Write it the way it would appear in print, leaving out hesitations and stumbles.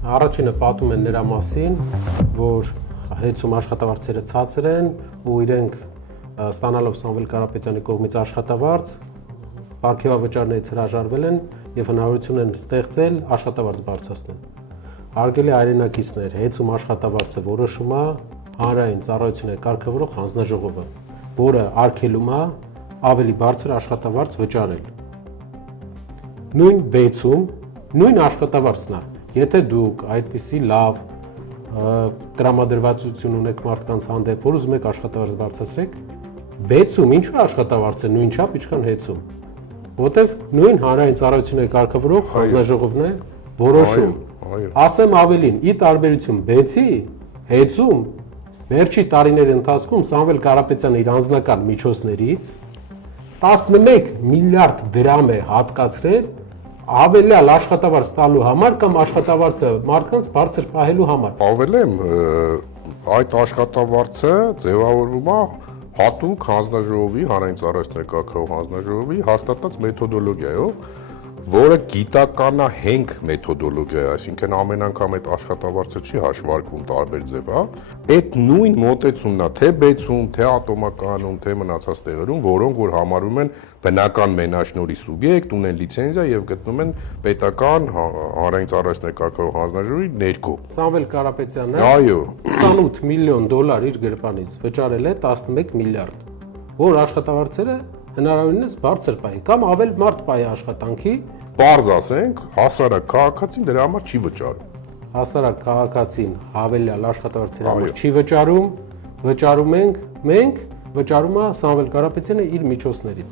Առաջինը պատում են նրա մասին, որ հեծում աշխատավարձերը ցածր են ու իրենք ստանալով Սամվել Կարապետյանի կողմից աշխատավարձ, պարգևավճարներից հրաժարվել են եւ հնարավորություն են ստեղծել աշխատավարձ բարձրացնել։ Հարգելի հայրենակիցներ, հեծում աշխատավարձը որոշում է հանրային ծառայությունների կարգավորող հանձնաժողովը, որը արգելում է ավելի բարձր աշխատավարձ վճարել։ Նույն բեցում, նույն աշխատավարձն է, եթե դուք այդպիսի լավ տրամադրվածություն ունեք մարդկանց հանդեպ, որ ուզում եք աշխատավարձ բարձրացրեք, բեցում ինչու աշխատավարձը նույն չափ, ինչքան հեծում, որտեվ նույն հանրային ծառայությունների կարգավորող հանձնաժողովն է որոշում։ Ասեմ ավելին, ի տարբերություն բեցի, հեծում վերջի տարիների ընթացքում Սամվել Կարապետյանը իր անձնական միջոցներից 11 միլիարդ դրամ է հատկացրել ավելյալ աշխատավարձ տալու համար կամ աշխատավարձը մարդկանց բարձր պահելու համար։ Ավելեմ, այդ աշխատավարձը ձևավորվում է հատուկ հանձնաժողովի, հանրային ծառայությունների կարգավորող հանձնաժողովի հաստատած մեթոդոլոգիայով, որը գիտականահենք մեթոդոլոգիա է, այսինքն ամեն անգամ այդ աշխատավարձը չի հաշվարկվում տարբեր ձևա, այդ նույն մոտեցումն է թե բեցում, թե ատոմականում, թե մնացած տեղերում, որոնք որ համարում են բնական մենաշնորհի սուբյեկտ, ունեն լիցենզիա եւ գտնում են պետական հանրային ծառայությունների կարգավորող հանձնաժողովի ներքո։ Սամվել Կարապետյանը Այո, 28 միլիոն դոլար իր գրպանից վճարել է 11 միլիարդ, որ աշխատավարձերը հնարավորինս բարձր պահի կամ ավել մարդ պահի աշխատանքի, բարձ ասենք, հասարակ քաղաքացին դրա համար չի վճարում։ հասարակ քաղաքացին հավելյալ աշխատավարձերի համար չի վճարում ենք մենք, վճարում է Սամվել Կարապետյանը իր միջոցներից։